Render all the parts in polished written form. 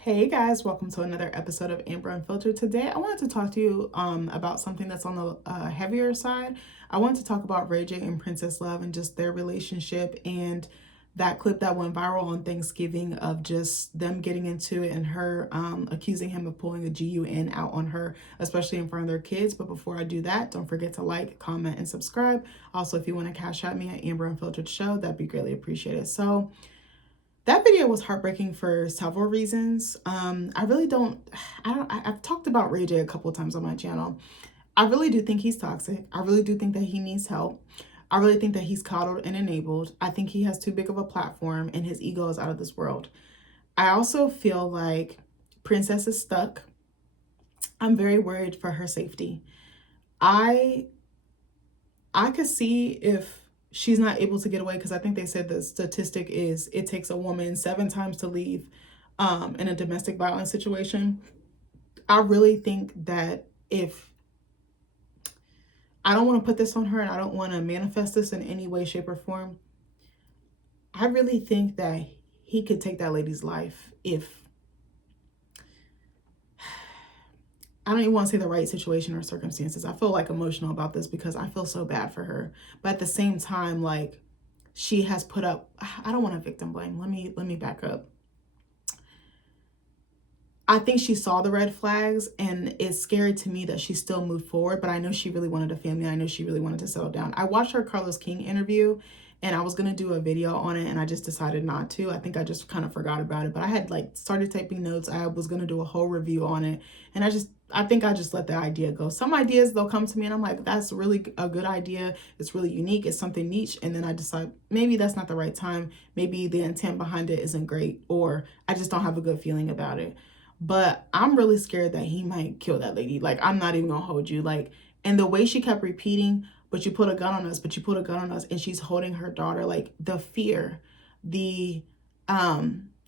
Hey guys, welcome to another episode of Amber Unfiltered. Today, I wanted to talk to you about something that's on the heavier side. I wanted to talk about Ray J and Princess Love and just their relationship and that clip that went viral on Thanksgiving of just them getting into it and her accusing him of pulling a GUN out on her, especially in front of their kids. But before I do that, don't forget to like, comment, and subscribe. Also, if you want to cash at me at Amber Unfiltered Show, that'd be greatly appreciated. So, that video was heartbreaking for several reasons. I really don't, I don't, I've talked about Ray J a couple of times on my channel. I really do think he's toxic. I really do think that he needs help. I really think that he's coddled and enabled. I think he has too big of a platform and his ego is out of this world. I also feel like Princess is stuck. I'm very worried for her safety. I could see if she's not able to get away, because I think they said the statistic is it takes a woman 7 times to leave in a domestic violence situation. I really think that if I don't want to put this on her and I don't want to manifest this in any way, shape, or form, I really think that he could take that lady's life if I don't even want to say the right situation or circumstances. I feel like emotional about this because I feel so bad for her. But at the same time, like, she has put up, I don't want to victim blame. Let me back up. I think she saw the red flags and it's scary to me that she still moved forward, but I know she really wanted a family. I know she really wanted to settle down. I watched her Carlos King interview and I was going to do a video on it and I just decided not to. I think I just kind of forgot about it, but I had like started typing notes. I was going to do a whole review on it and I think I just let the idea go. Some ideas, they'll come to me and I'm like, that's really a good idea. It's really unique. It's something niche. And then I decide maybe that's not the right time. Maybe the intent behind it isn't great, or I just don't have a good feeling about it. But I'm really scared that he might kill that lady. Like, I'm not even gonna hold you. Like, and the way she kept repeating, but you put a gun on us, but you put a gun on us, and she's holding her daughter, like the fear, the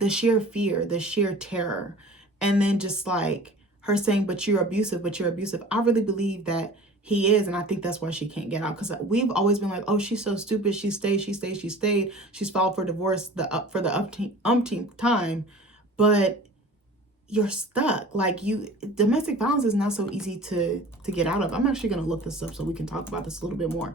sheer fear, the sheer terror. And then just like her saying, but you're abusive, but you're abusive. I really believe that he is, and I think that's why she can't get out. Because we've always been like, oh, she's so stupid. She stayed, she stayed, she stayed. She's filed for divorce for the umpteenth time. But you're stuck. Like, domestic violence is not so easy to get out of. I'm actually going to look this up so we can talk about this a little bit more.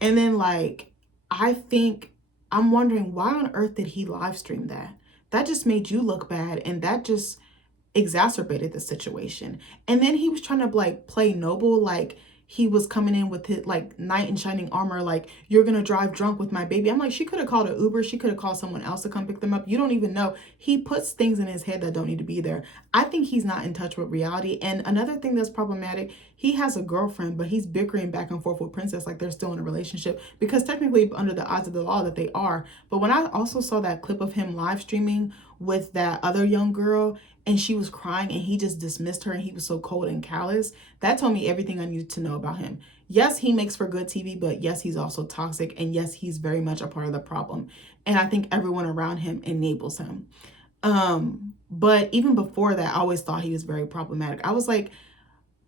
And then, like, I'm wondering, why on earth did he live stream that? That just made you look bad, and that just exacerbated the situation. And then he was trying to like play noble, like he was coming in with his like knight in shining armor, like, you're gonna drive drunk with my baby. I'm like, she could have called an Uber, she could have called someone else to come pick them up. You don't even know. He puts things in his head that don't need to be there. I think he's not in touch with reality. And another thing that's problematic, he has a girlfriend, but he's bickering back and forth with Princess like they're still in a relationship, because technically under the odds of the law that they are. But when I also saw that clip of him live streaming with that other young girl and she was crying and he just dismissed her and he was so cold and callous, that told me everything I needed to know about him. Yes, he makes for good TV, but yes, he's also toxic, and yes, he's very much a part of the problem. And I think everyone around him enables him. But even before that, I always thought he was very problematic. I was like,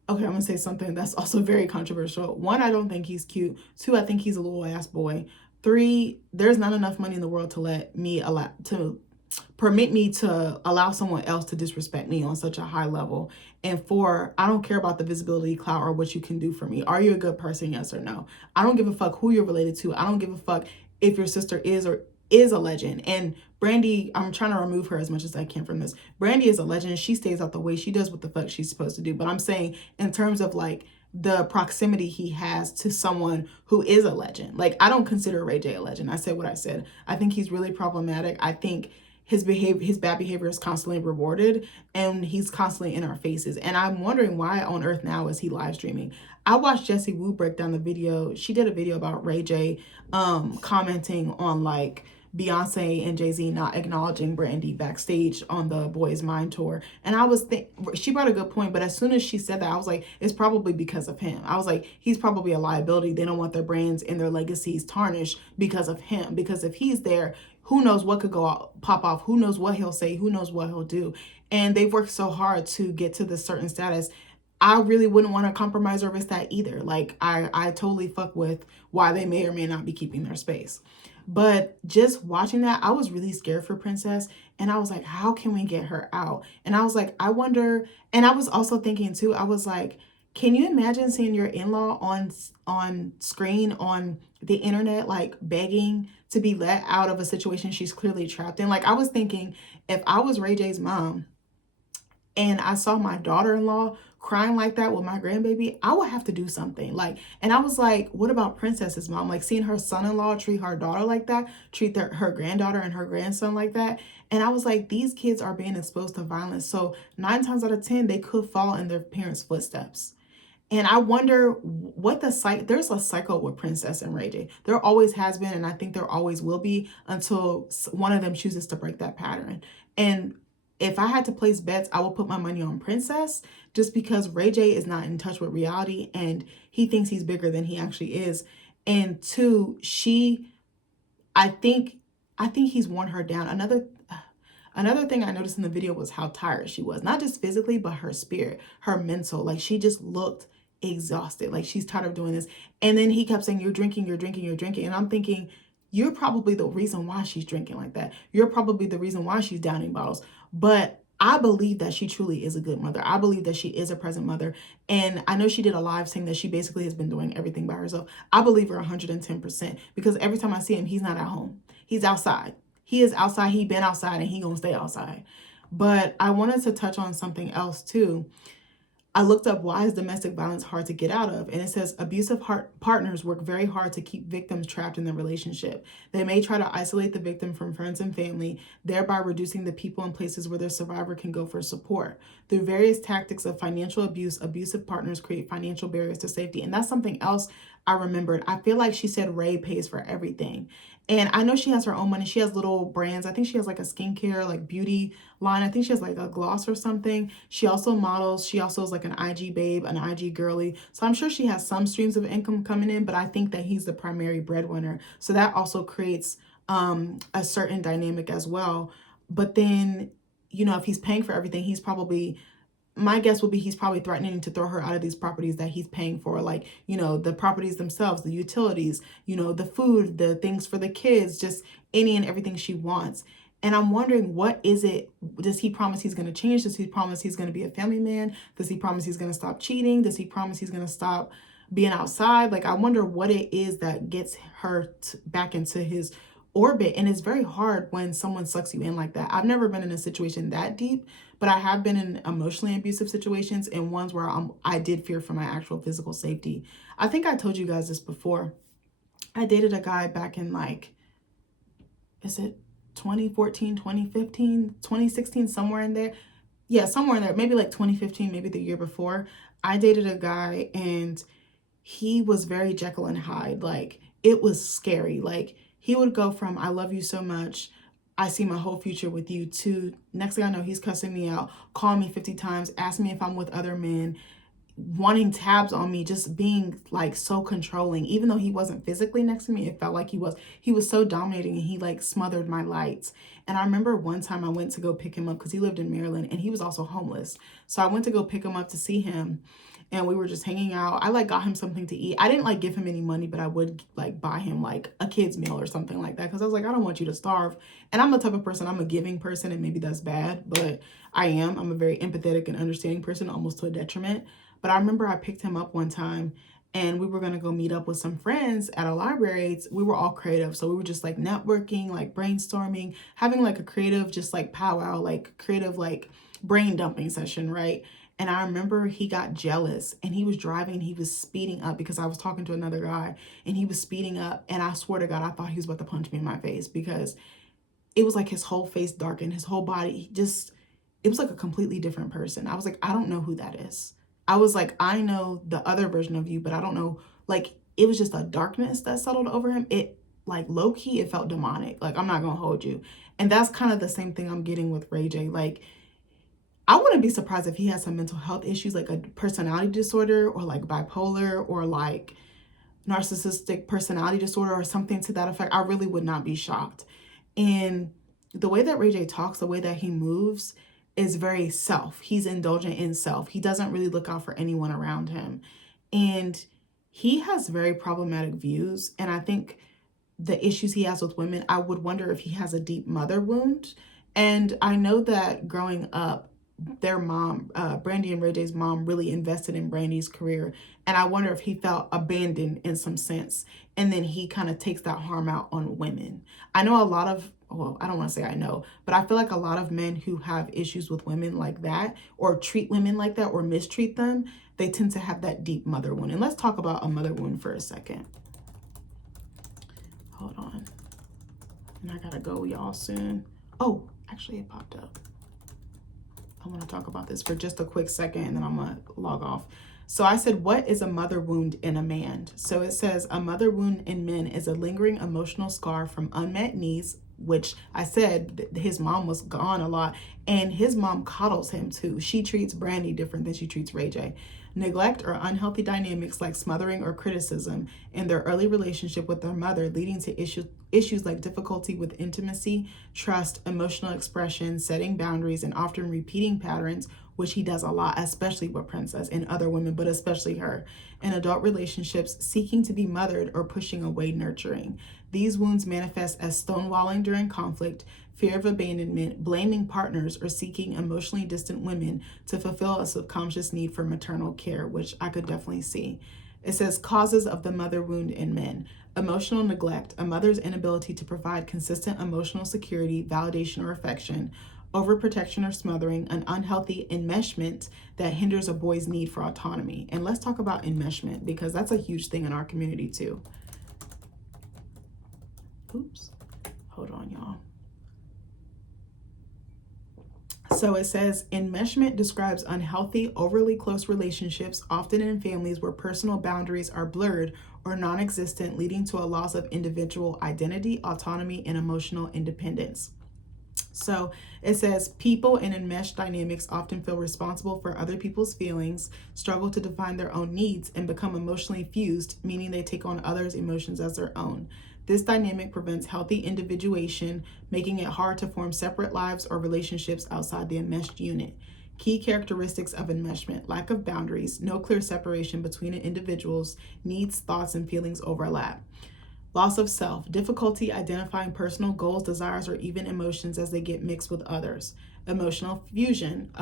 okay, I'm gonna say something that's also very controversial. 1, I don't think he's cute. 2, I think he's a little ass boy. 3, there's not enough money in the world to permit me to allow someone else to disrespect me on such a high level. And 4, I don't care about the visibility, clout, or what you can do for me. Are you a good person? Yes or no? I don't give a fuck who you're related to. I don't give a fuck if your sister is or is a legend. And Brandy, I'm trying to remove her as much as I can from this. Brandy is a legend. She stays out the way. She does what the fuck she's supposed to do. But I'm saying in terms of like the proximity he has to someone who is a legend. Like, I don't consider Ray J a legend. I said what I said. I think he's really problematic. I think his bad behavior is constantly rewarded, and he's constantly in our faces. And I'm wondering, why on earth now is he live streaming? I watched Jessie Woo break down the video. She did a video about Ray J commenting on like Beyonce and Jay-Z not acknowledging Brandy backstage on the Boys Mind tour. And she brought a good point, but as soon as she said that, I was like, it's probably because of him. I was like, he's probably a liability. They don't want their brands and their legacies tarnished because of him. Because if he's there, who knows what could pop off? Who knows what he'll say? Who knows what he'll do? And they've worked so hard to get to this certain status. I really wouldn't want to compromise or risk that either. Like, I totally fuck with why they may or may not be keeping their space. But just watching that, I was really scared for Princess. And I was like, how can we get her out? And I was like, I wonder. And I was also thinking too, I was like, can you imagine seeing your in-law on screen on the internet, like begging to be let out of a situation she's clearly trapped in? Like, I was thinking, if I was Ray J's mom and I saw my daughter-in-law crying like that with my grandbaby, I would have to do something. Like, and I was like, what about Princess's mom? Like, seeing her son-in-law treat her daughter like that, treat her granddaughter and her grandson like that. And I was like, these kids are being exposed to violence. So 9 times out of 10, they could fall in their parents' footsteps. And I wonder what there's a cycle with Princess and Ray J. There always has been, and I think there always will be until one of them chooses to break that pattern. And if I had to place bets, I would put my money on Princess, just because Ray J is not in touch with reality and he thinks he's bigger than he actually is. And two, I think he's worn her down. Another thing I noticed in the video was how tired she was, not just physically, but her spirit, her mental. Like, she just looked exhausted. Like, she's tired of doing this. And then he kept saying, you're drinking, you're drinking, you're drinking. And I'm thinking, you're probably the reason why she's drinking like that. You're probably the reason why she's downing bottles. But I believe that she truly is a good mother. I believe that she is a present mother. And I know she did a live saying that she basically has been doing everything by herself. I believe her 110%, because every time I see him, he's not at home. He's outside. He is outside. He been outside and he gonna stay outside. But I wanted to touch on something else too. I looked up, why is domestic violence hard to get out of? And it says abusive partners work very hard to keep victims trapped in the relationship. They may try to isolate the victim from friends and family, thereby reducing the people and places where their survivor can go for support. Through various tactics of financial abuse, abusive partners create financial barriers to safety. And that's something else I remembered. I feel like she said Ray pays for everything. And I know she has her own money. She has little brands. I think she has like a skincare, like beauty line. I think she has like a gloss or something. She also models. She also is like an IG babe, an IG girly. So I'm sure she has some streams of income coming in, but I think that he's the primary breadwinner. So that also creates a certain dynamic as well. But then, you know, if he's paying for everything, he's probably, my guess would be he's probably threatening to throw her out of these properties that he's paying for, like, you know, the properties themselves, the utilities, you know, the food, the things for the kids, just any and everything she wants. And I'm wondering, what is it? Does he promise he's going to change? Does he promise he's going to be a family man? Does he promise he's going to stop cheating? Does he promise he's going to stop being outside? Like, I wonder what it is that gets her back into his orbit. And it's very hard when someone sucks you in like that. I've never been in a situation that deep, but I have been in emotionally abusive situations and ones where I did fear for my actual physical safety. I think I told you guys this before. I dated a guy back in, like, is it 2014, 2015, 2016, somewhere in there? Yeah, somewhere in there. Maybe like 2015, maybe the year before. I dated a guy and he was very Jekyll and Hyde. Like, it was scary. Like, he would go from, I love you so much, I see my whole future with you, to next thing I know, he's cussing me out, calling me 50 times, asking me if I'm with other men, wanting tabs on me, just being like so controlling. Even though he wasn't physically next to me, it felt like he was. He was so dominating, and he like smothered my lights. And I remember one time I went to go pick him up because he lived in Maryland and he was also homeless. So I went to go pick him up to see him, and we were just hanging out. I like got him something to eat. I didn't like give him any money, but I would like buy him like a kid's meal or something like that, because I was like, I don't want you to starve. And I'm the type of person, I'm a giving person, and maybe that's bad, but I'm a very empathetic and understanding person, almost to a detriment. But I remember I picked him up one time and we were going to go meet up with some friends at a library. We were all creative. So we were just like networking, like brainstorming, having like a creative, just like powwow, like creative, like brain dumping session, right? And I remember he got jealous and he was driving, he was speeding up because I was talking to another guy and he was speeding up. And I swear to God, I thought he was about to punch me in my face, because it was like his whole face darkened, his whole body just, it was like a completely different person. I was like, I don't know who that is. I was like, I know the other version of you, but I don't know. Like, it was just a darkness that settled over him. It, like, low key, it felt demonic. Like, I'm not gonna hold you. And that's kind of the same thing I'm getting with Ray J. Like, I wouldn't be surprised if he has some mental health issues, like a personality disorder, or like bipolar, or like narcissistic personality disorder, or something to that effect. I really would not be shocked. And the way that Ray J talks, the way that he moves, is very self. He's indulgent in self. He doesn't really look out for anyone around him. And he has very problematic views. And I think the issues he has with women, I would wonder if he has a deep mother wound. And I know that growing up, their mom, Brandy and Ray J's mom, really invested in Brandy's career. And I wonder if he felt abandoned in some sense. And then he kind of takes that harm out on women. I know a lot of, well, I don't want to say I know, but I feel like a lot of men who have issues with women like that, or treat women like that, or mistreat them, they tend to have that deep mother wound. And let's talk about a mother wound for a second. Hold on. And I gotta go, y'all, soon. Oh, actually it popped up. I want to talk about this for just a quick second and then I'm gonna log off. So I said, what is a mother wound in a man? So it says a mother wound in men is a lingering emotional scar from unmet needs, which I said his mom was gone a lot, and his mom coddles him too. She treats Brandy different than she treats Ray J. Neglect or unhealthy dynamics like smothering or criticism in their early relationship with their mother, leading to issues like difficulty with intimacy, trust, emotional expression, setting boundaries, and often repeating patterns, which he does a lot, especially with Princess and other women, but especially her. In adult relationships, seeking to be mothered or pushing away nurturing. These wounds manifest as stonewalling during conflict, fear of abandonment, blaming partners, or seeking emotionally distant women to fulfill a subconscious need for maternal care, which I could definitely see. It says causes of the mother wound in men. Emotional neglect, a mother's inability to provide consistent emotional security, validation, or affection. Overprotection or smothering, an unhealthy enmeshment that hinders a boy's need for autonomy. And let's talk about enmeshment because that's a huge thing in our community too. Oops, hold on, y'all. So it says enmeshment describes unhealthy, overly close relationships, often in families where personal boundaries are blurred or non-existent, leading to a loss of individual identity, autonomy, and emotional independence. So it says people in enmeshed dynamics often feel responsible for other people's feelings, struggle to define their own needs, and become emotionally fused, meaning they take on others' emotions as their own. This dynamic prevents healthy individuation, making it hard to form separate lives or relationships outside the enmeshed unit. Key characteristics of enmeshment: lack of boundaries, no clear separation between an individual's needs, thoughts, and feelings overlap. Loss of self, difficulty identifying personal goals, desires, or even emotions as they get mixed with others. Emotional fusion,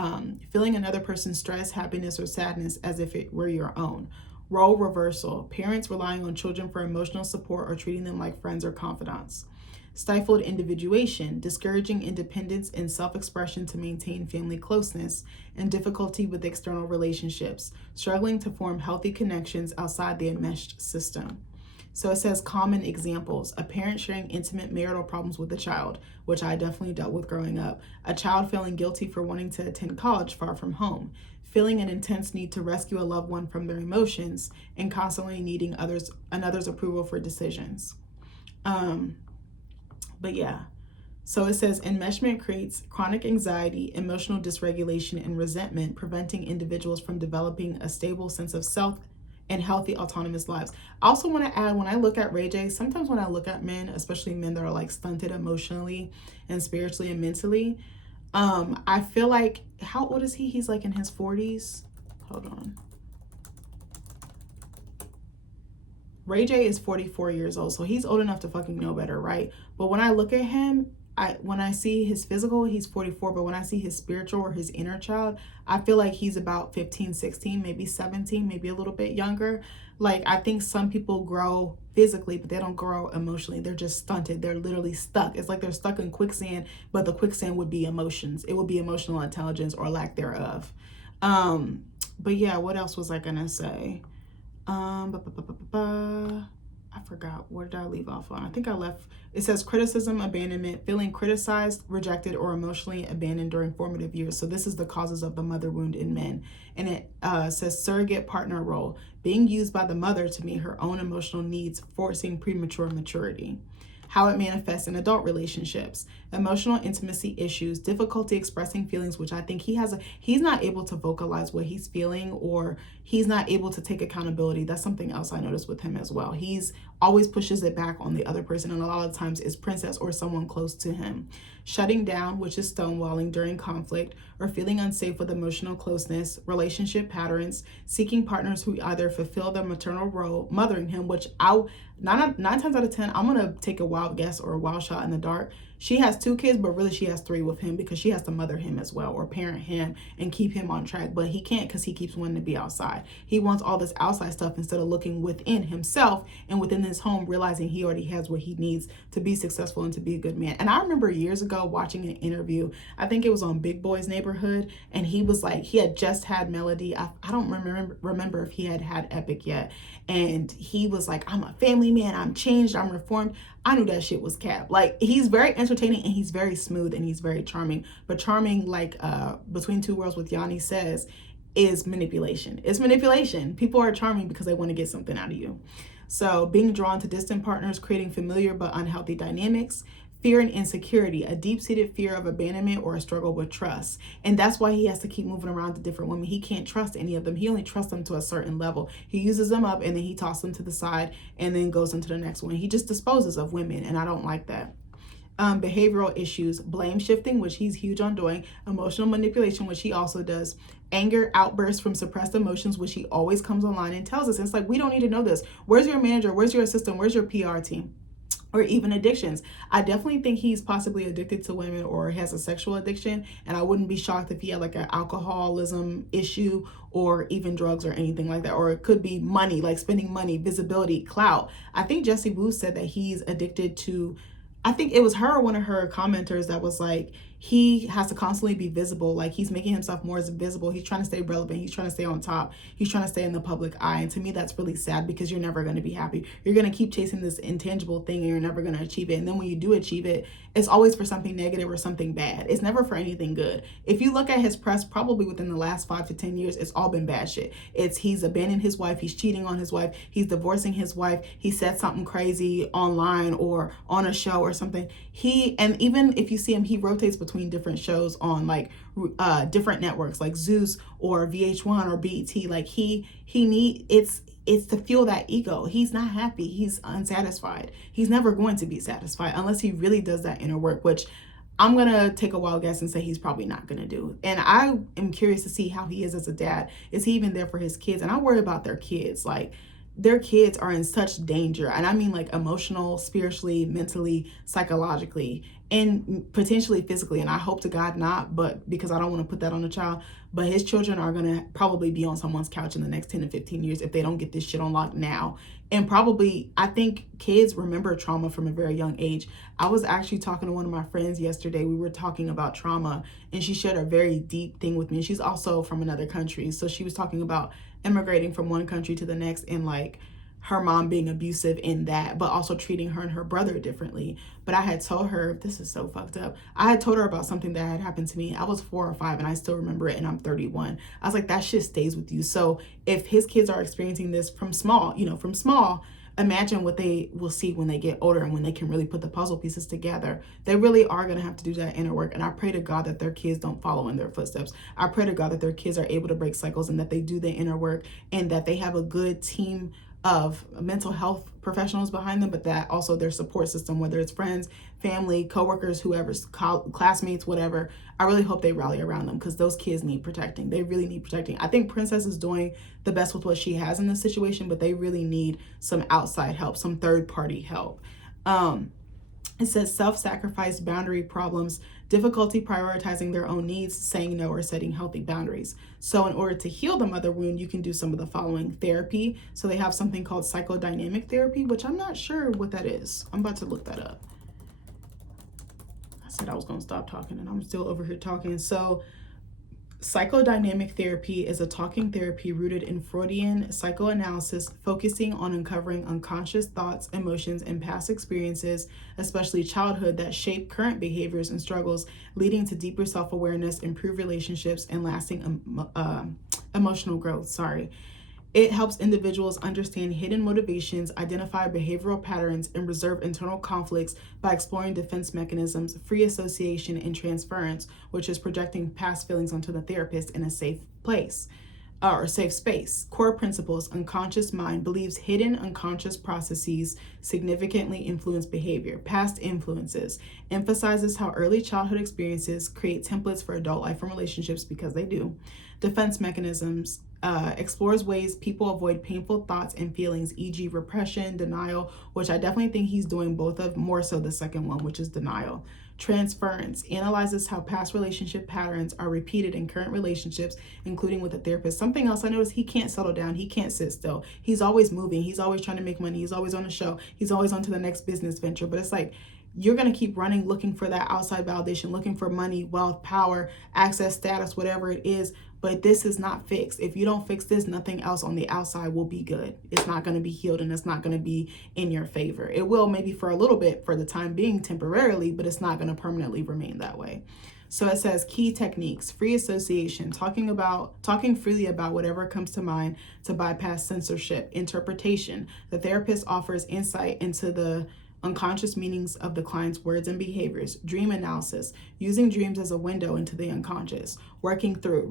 feeling another person's stress, happiness, or sadness as if it were your own. Role reversal, parents relying on children for emotional support or treating them like friends or confidants. Stifled individuation, discouraging independence and self-expression to maintain family closeness, and difficulty with external relationships, struggling to form healthy connections outside the enmeshed system. So it says common examples: a parent sharing intimate marital problems with a child, which I definitely dealt with growing up. A child feeling guilty for wanting to attend college far from home. Feeling an intense need to rescue a loved one from their emotions, and constantly needing another's approval for decisions. But yeah, so it says enmeshment creates chronic anxiety, emotional dysregulation, and resentment, preventing individuals from developing a stable sense of self and healthy autonomous lives. I also want to add, when I look at Ray J, sometimes when I look at men, especially men that are like stunted emotionally and spiritually and mentally, I feel like, how old is he? He's like in his 40s. Hold on. Ray J is 44 years old, so he's old enough to fucking know better, right? But when I look at him, when I see his physical, he's 44, but when I see his spiritual or his inner child, I feel like he's about 15, 16, maybe 17, maybe a little bit younger. Like, I think some people grow physically, but they don't grow emotionally. They're just stunted. They're literally stuck. It's like they're stuck in quicksand, but the quicksand would be emotions. It would be emotional intelligence or lack thereof. But yeah, what else was I gonna say? I forgot. Where did I leave off on? I think I left. It says criticism, abandonment, feeling criticized, rejected, or emotionally abandoned during formative years. So this is the causes of the mother wound in men. And it says surrogate partner role, being used by the mother to meet her own emotional needs, forcing premature maturity. How it manifests in adult relationships: emotional intimacy issues, difficulty expressing feelings, which I think he's not able to vocalize what he's feeling, or he's not able to take accountability. That's something else I noticed with him as well. He's always pushes it back on the other person, and a lot of times it's Princess or someone close to him. Shutting down, which is stonewalling during conflict or feeling unsafe with emotional closeness, relationship patterns, seeking partners who either fulfill their maternal role, mothering him, which nine times out of 10, I'm going to take a wild guess or a wild shot in the dark. She has 2 kids, but really she has 3 with him because she has to mother him as well or parent him and keep him on track. But he can't because he keeps wanting to be outside. He wants all this outside stuff instead of looking within himself and within his home, realizing he already has what he needs to be successful and to be a good man. And I remember years ago watching an interview, I think it was on Big Boy's Neighborhood, and he was like, he had just had Melody. I don't remember if he had Epic yet. And he was like, I'm a family man, I'm changed, I'm reformed. I knew that shit was cap. Like, he's very entertaining and he's very smooth and he's very charming. But charming, like Between Two Worlds with Yanni says, is manipulation. It's manipulation. People are charming because they want to get something out of you. So being drawn to distant partners, creating familiar but unhealthy dynamics, fear and insecurity, a deep-seated fear of abandonment or a struggle with trust. And that's why he has to keep moving around to different women. He can't trust any of them. He only trusts them to a certain level. He uses them up and then he tosses them to the side and then goes into the next one. He just disposes of women, and I don't like that. Behavioral issues, blame shifting, which he's huge on doing, emotional manipulation, which he also does, anger, outbursts from suppressed emotions, which he always comes online and tells us. It's like, we don't need to know this. Where's your manager? Where's your assistant? Where's your PR team? Or even addictions. I definitely think he's possibly addicted to women or has a sexual addiction, and I wouldn't be shocked if he had like an alcoholism issue or even drugs or anything like that. Or it could be money, like spending money, visibility, clout. I think Jessie Woo said that he's addicted to, I think it was her or one of her commenters that was like, he has to constantly be visible. Like, he's making himself more visible. He's trying to stay relevant. He's trying to stay on top. He's trying to stay in the public eye. And to me, that's really sad because you're never going to be happy. You're going to keep chasing this intangible thing and you're never going to achieve it. And then when you do achieve it, it's always for something negative or something bad. It's never for anything good. If you look at his press, probably within the last 5 to 10 years, it's all been bad shit. He's abandoned his wife. He's cheating on his wife. He's divorcing his wife. He said something crazy online or on a show or something. And even if you see him, he rotates between different shows on like different networks like Zeus or VH1 or BET. Like it's to fuel that ego. He's not happy. He's unsatisfied. He's never going to be satisfied unless he really does that inner work, which I'm going to take a wild guess and say he's probably not going to do. And I am curious to see how he is as a dad. Is he even there for his kids? And I worry about their kids. Like, their kids are in such danger. And I mean like emotional, spiritually, mentally, psychologically, and potentially physically. And I hope to God not, but because I don't want to put that on a child. But his children are going to probably be on someone's couch in the next 10 to 15 years if they don't get this shit unlocked now. And probably, I think kids remember trauma from a very young age. I was actually talking to one of my friends yesterday. We were talking about trauma, and she shared a very deep thing with me. She's also from another country. So she was talking about immigrating from one country to the next and like her mom being abusive in that, but also treating her and her brother differently. But I had told her, this is so fucked up. I had told her about something that had happened to me. I was 4 or 5 and I still remember it, and I'm 31. I was like, that shit stays with you. So if his kids are experiencing this from small, imagine what they will see when they get older and when they can really put the puzzle pieces together. They really are going to have to do that inner work. And I pray to God that their kids don't follow in their footsteps. I pray to God that their kids are able to break cycles and that they do the inner work and that they have a good team of mental health professionals behind them, but that also their support system, whether it's friends, family, coworkers, whoever's classmates, whatever. I really hope they rally around them because those kids need protecting. They really need protecting. I think Princess is doing the best with what she has in this situation, but they really need some outside help, some third party help. It says self-sacrifice, boundary problems, difficulty prioritizing their own needs, saying no, or setting healthy boundaries. So in order to heal the mother wound, you can do some of the following therapy. So they have something called psychodynamic therapy, which I'm not sure what that is. I'm about to look that up. I said I was going to stop talking and I'm still over here talking. So psychodynamic therapy is a talking therapy rooted in Freudian psychoanalysis, focusing on uncovering unconscious thoughts, emotions, and past experiences, especially childhood, that shape current behaviors and struggles, leading to deeper self-awareness, improved relationships, and lasting emotional growth. It helps individuals understand hidden motivations, identify behavioral patterns, and resolve internal conflicts by exploring defense mechanisms, free association, and transference, which is projecting past feelings onto the therapist in a safe place. or safe space. Core principles: unconscious mind believes hidden unconscious processes significantly influence behavior. Past influences emphasizes how early childhood experiences create templates for adult life and relationships, because they do. Defense mechanisms explores ways people avoid painful thoughts and feelings, e.g., repression, denial, which I definitely think he's doing both of, more so the second one, which is denial. Transference analyzes how past relationship patterns are repeated in current relationships, including with a therapist. Something else I noticed: he can't settle down. He can't sit still. He's always moving. He's always trying to make money. He's always on a show. He's always on to the next business venture. But it's like, you're going to keep running, looking for that outside validation, looking for money, wealth, power, access, status, whatever it is. But this is not fixed. If you don't fix this, nothing else on the outside will be good. It's not going to be healed, and it's not going to be in your favor. It will maybe for a little bit, for the time being, temporarily, but it's not going to permanently remain that way. So it says key techniques: free association, talking freely about whatever comes to mind to bypass censorship. Interpretation: the therapist offers insight into the unconscious meanings of the client's words and behaviors. Dream analysis, using dreams as a window into the unconscious. Working through,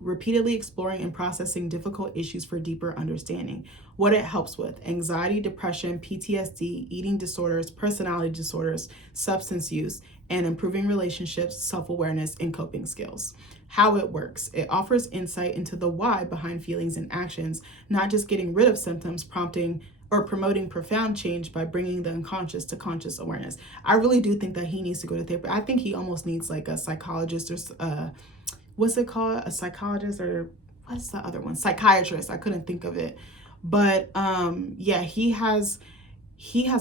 repeatedly exploring and processing difficult issues for deeper understanding. What it helps with: anxiety, depression, PTSD, eating disorders, personality disorders, substance use, and improving relationships, self-awareness, and coping skills. How it works: it offers insight into the why behind feelings and actions, not just getting rid of symptoms, promoting profound change by bringing the unconscious to conscious awareness. I really do think that he needs to go to therapy. I think he almost needs like a psychologist, or what's it called? A psychologist, or what's the other one? Psychiatrist. I couldn't think of it. But yeah, he has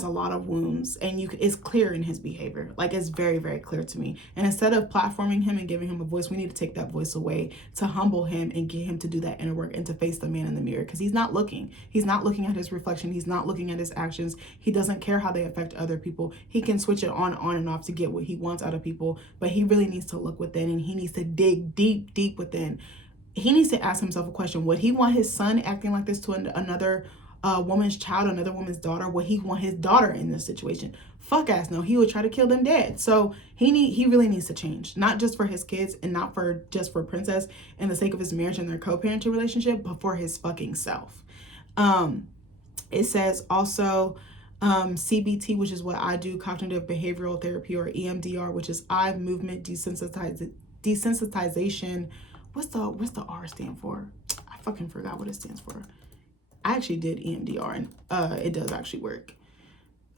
a lot of wounds, and it's clear in his behavior. Like, it's very, very clear to me. And instead of platforming him and giving him a voice, we need to take that voice away, to humble him and get him to do that inner work and to face the man in the mirror, because he's not looking at his reflection. He's not looking at his actions. He doesn't care how they affect other people. He can switch it on and off to get what he wants out of people, but he really needs to look within, and he needs to dig deep within. He needs to ask himself a question: would he want his son acting like this to another woman's child, another woman's daughter? Would he want his daughter in this situation? Fuck ass no. He would try to kill them dead. So he really needs to change, not just for his kids and not for just for Princess and the sake of his marriage and their co-parenting relationship, but for his fucking self. It says also CBT, which is what I do, cognitive behavioral therapy, or EMDR, which is eye movement desensitization. What's the R stand for? I fucking forgot what it stands for. I actually did EMDR, and it does actually work.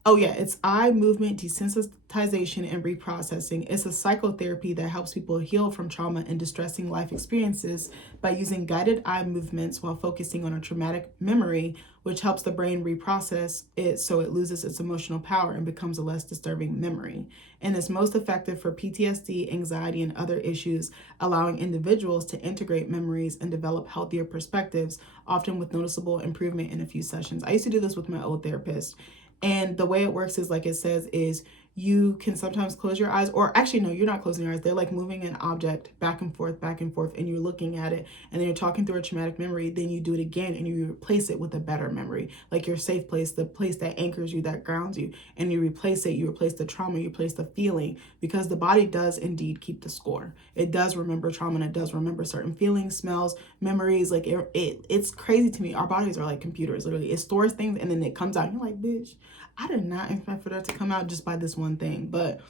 Oh yeah, it's eye movement desensitization and reprocessing. It's a psychotherapy that helps people heal from trauma and distressing life experiences by using guided eye movements while focusing on a traumatic memory, which helps the brain reprocess it so it loses its emotional power and becomes a less disturbing memory. And is most effective for PTSD, anxiety, and other issues, allowing individuals to integrate memories and develop healthier perspectives, often with noticeable improvement in a few sessions. I used to do this with my old therapist. And the way it works is, like it says, is you can sometimes close your eyes, or actually, no, you're not closing your eyes. They're like moving an object back and forth, and you're looking at it, and then you're talking through a traumatic memory. Then you do it again, and you replace it with a better memory, like your safe place, the place that anchors you, that grounds you, and you replace it. You replace the trauma, you replace the feeling, because the body does indeed keep the score. It does remember trauma, and it does remember certain feelings, smells, memories. Like it's crazy to me. Our bodies are like computers, literally. It stores things, and then it comes out. You're like, bitch, I did not expect for that to come out just by this one thing. But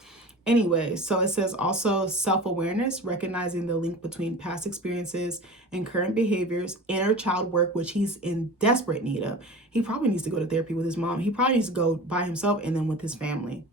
anyway, so it says also self-awareness, recognizing the link between past experiences and current behaviors, inner child work, which he's in desperate need of. He probably needs to go to therapy with his mom. He probably needs to go by himself and then with his family.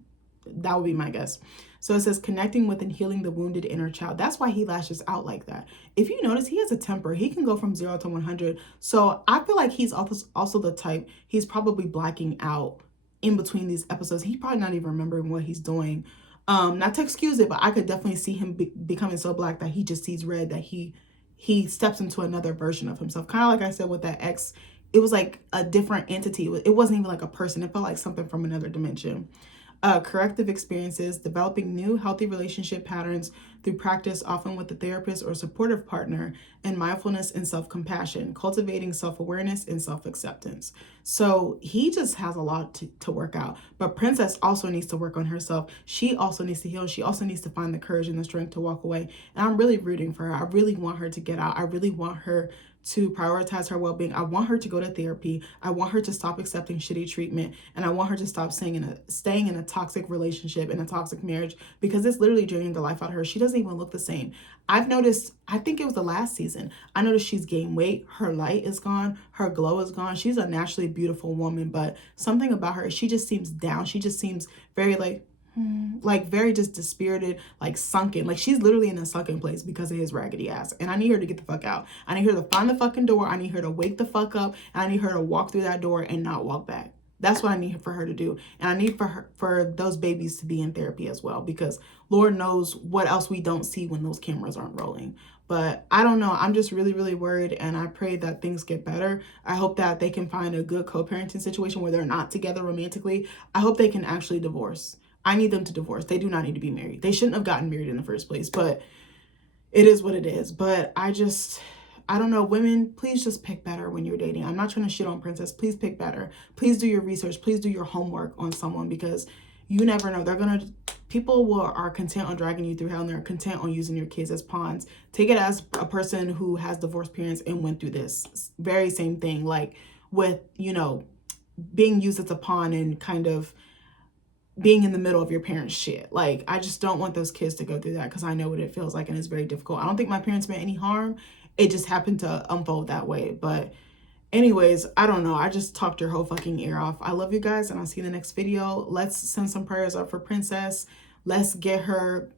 That would be my guess. So it says connecting with and healing the wounded inner child. That's why he lashes out like that. If you notice, he has a temper. He can go from 0 to 100. So I feel like he's also the type, he's probably blacking out in between these episodes. He's probably not even remembering what he's doing. Not to excuse it, but I could definitely see him becoming so black that he just sees red, that he steps into another version of himself. Kind of like I said with that ex, it was like a different entity. It wasn't even like a person. It felt like something from another dimension. Corrective experiences, developing new healthy relationship patterns through practice, often with a therapist or supportive partner, and mindfulness and self-compassion, cultivating self-awareness and self-acceptance. So he just has a lot to work out. But Princess also needs to work on herself. She also needs to heal. She also needs to find the courage and the strength to walk away. And I'm really rooting for her. I really want her to get out. I really want her to prioritize her well-being. I want her to go to therapy. I want her to stop accepting shitty treatment. And I want her to stop staying in a toxic relationship, in a toxic marriage, because it's literally draining the life out of her. She doesn't even look the same. I've noticed, I think it was the last season, I noticed she's gained weight. Her light is gone. Her glow is gone. She's a naturally beautiful woman, but something about her, she just seems down. She just seems very like very just dispirited, like sunken. Like she's literally in a sunken place because of his raggedy ass. And I need her to get the fuck out. I need her to find the fucking door. I need her to wake the fuck up. And I need her to walk through that door and not walk back. That's what I need for her to do. And I need for those babies to be in therapy as well, because Lord knows what else we don't see when those cameras aren't rolling. But I don't know. I'm just really, really worried, and I pray that things get better. I hope that they can find a good co-parenting situation where they're not together romantically. I hope they can actually divorce. I need them to divorce. They do not need to be married. They shouldn't have gotten married in the first place, but it is what it is. But I don't know. Women, please just pick better when you're dating. I'm not trying to shit on Princess. Please pick better. Please do your research. Please do your homework on someone, because you never know. People are content on dragging you through hell, and they're content on using your kids as pawns. Take it as a person who has divorced parents and went through this very same thing, like with, being used as a pawn and kind of being in the middle of your parents' shit. Like, I just don't want those kids to go through that, because I know what it feels like, and it's very difficult. I don't think my parents meant any harm. It just happened to unfold that way. But anyways, I don't know. I just talked your whole fucking ear off. I love you guys, and I'll see you in the next video. Let's send some prayers up for Princess. Let's get her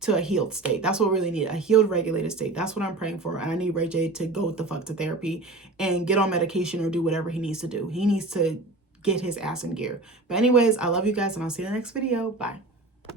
to a healed state. That's what we really need, a healed, regulated state. That's what I'm praying for. And I need Ray J to go the fuck to therapy and get on medication or do whatever he needs to do. He needs to get his ass in gear. But anyways, I love you guys, and I'll see you in the next video. Bye.